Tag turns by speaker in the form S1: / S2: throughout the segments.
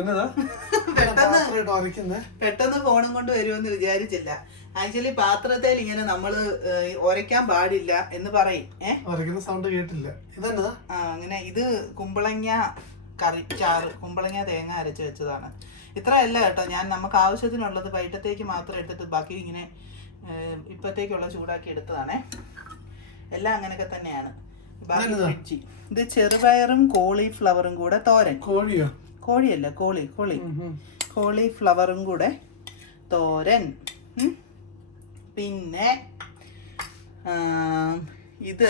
S1: എന്നതാ
S2: പെട്ടെന്ന്? പെട്ടെന്ന് ഫോണും കൊണ്ട് വരുമെന്ന് വിചാരിച്ചില്ല. ആക്ച്വലി പാത്രത്തിൽ ഇങ്ങനെ നമ്മൾ ഒരയ്ക്കാൻ ഉരയ്ക്കാൻ പാടില്ല എന്ന് പറയും. ഏഹ്
S1: ഉരയ്ക്കുന്ന സൗണ്ട് കേട്ടില്ല. ഇതെന്നതാ
S2: ആ അങ്ങനെ ഇത് കുമ്പളങ്ങ കറി ചാറ് കുമ്പളങ്ങ തേങ്ങ അരച്ച് വെച്ചതാണ്. ഇത്രയല്ല കേട്ടോ. ഞാൻ നമുക്ക് ആവശ്യത്തിനുള്ളത് വൈകിട്ടത്തേക്ക് മാത്രം എടുത്തിട്ട് ബാക്കി ഇങ്ങനെ ഇപ്പത്തേക്കുള്ള ചൂടാക്കി എടുത്തതാണേ. എല്ലാം അങ്ങനെയൊക്കെ തന്നെയാണ്. ഇത് ചെറുപയറും കോളിഫ്ലവറും കൂടെ തോരൻ.
S1: കോഴിയോ?
S2: കോഴിയല്ല? കോളി കോളി. കോളിഫ്ലവറും കൂടെ തോരൻ. പിന്നെ ഇത്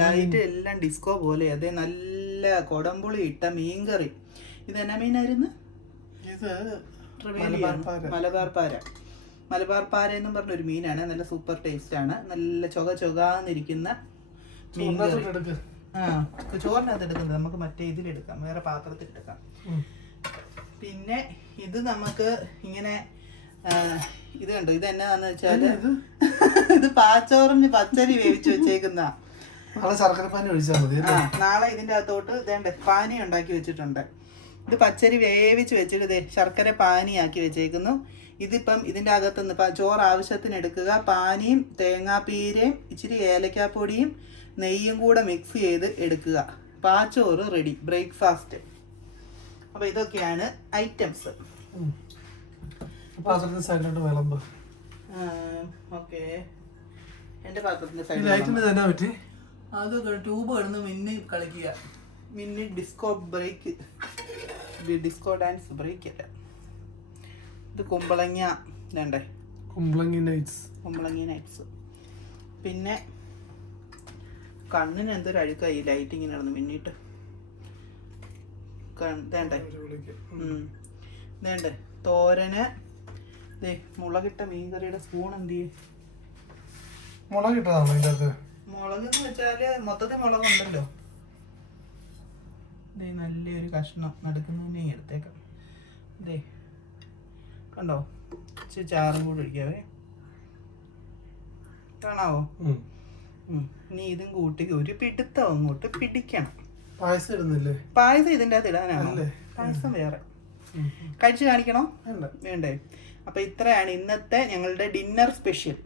S2: ലൈറ്റ് എല്ലാം ഡിസ്കോ പോലെ. അതെ നല്ല കൊടംപുളി ഇട്ട മീൻകറി. ഇത് എന്നാ മീനായിരുന്നു.
S1: മലബാർ പാര.
S2: മലബാർ പാര. എന്നും പറഞ്ഞ ഒരു മീനാണ്. നല്ല സൂപ്പർ ടേസ്റ്റ് ആണ് നല്ല ചൊക ചൊകാന്നിരിക്കുന്ന
S1: മീൻ.
S2: ആ ചോറിനകത്ത് എടുക്കുന്നത്. നമുക്ക് മറ്റേ ഇതിലെടുക്കാം. വേറെ പാത്രത്തിൽ എടുക്കാം പിന്നെ ഇത് നമുക്ക് ഇങ്ങനെ ഇത് കണ്ടോ? ഇത് എന്നാന്ന് വെച്ചാൽ
S1: ഇത്?
S2: പാച്ചോറിന് പച്ചരി വേവിച്ച് വെച്ചേക്കുന്ന
S1: നാളെ ശർക്കര പാനി ഒഴിച്ചാൽ മതി
S2: നാളെ ഇതിന്റെ അകത്തോട്ട് ഇതേണ്ട പാനി ഉണ്ടാക്കി വെച്ചിട്ടുണ്ട്. ഇത് പച്ചരി വേവിച്ച് വെച്ചിട്ട് ശർക്കര പാനിയാക്കി വെച്ചേക്കുന്നു. ഇതിപ്പം ഇതിന്റെ അകത്തുനിന്ന് ഇപ്പം ചോറ് ആവശ്യത്തിന് എടുക്കുക പാനിയും തേങ്ങാപ്പീരയും ഇച്ചിരി ഏലക്കാപ്പൊടിയും നെയ്യും കൂടെ മിക്സ് ചെയ്ത് എടുക്കുക. പാച്ചോറ് റെഡി ബ്രേക്ക്ഫാസ്റ്റ് അപ്പോൾ ഇതൊക്കെയാണ് ഐറ്റംസ്
S1: ഉം. പാത്രത്തിന് സൈഡിലോട്ട് വിളമ്പ്.
S2: ഓക്കെ എന്റെ പാത്രത്തിന്റെ
S1: ഈ
S2: സൈഡിൽ
S1: തന്നെ പറ്റി?
S2: അത് ട്യൂബ് കിടന്ന് മിന്നി കളിക്കുക. മിന്നി disco break disco dance break അല്ല ഇത് കുമ്പളങ്ങ വേണ്ടേ?
S1: കുമ്പളങ്ങി നൈറ്റ്സ്
S2: കുമ്പളങ്ങി നൈറ്റ്സ് പിന്നെ കണ്ണിന് എന്തൊരു അഴുക്കായി ലൈറ്റ് ഇങ്ങനെ മിന്നിട്ട്. വേണ്ടേ. വേണ്ടേ? തോരന്. മുളകിട്ട മീൻകറിയുടെ സ്പൂൺ എന്ത് ചെയ്യും
S1: മുളക് ഇട്ടതാണോ അതിന്റെ അകത്ത്?
S2: മുളക് എന്ന് വെച്ചാൽ മൊത്തത്തിൽ മുളകുണ്ടല്ലോ. ദേ നല്ലൊരു കഷ്ണം നടക്കുന്നതിനെ എടുത്തേക്കാം. ദേ കണ്ടോ? ഇച്ചിരി ചാറും കൂടി ഒഴിക്കാവേ. കാണാവോ. ഇനി ഇതും കൂട്ടി ഒരു പിടുത്തം അങ്ങോട്ട് പിടിക്കണം.
S1: പായസം ഇടുന്നില്ലേ?
S2: പായസം ഇതിന്റെ അകത്ത് ഇടാനാണോ? പായസം വേറെ. കഴിച്ചു കാണിക്കണോ? വേണ്ടേ. അപ്പൊ ഇത്രയാണ് ഇന്നത്തെ ഞങ്ങളുടെ ഡിന്നർ സ്പെഷ്യൽ.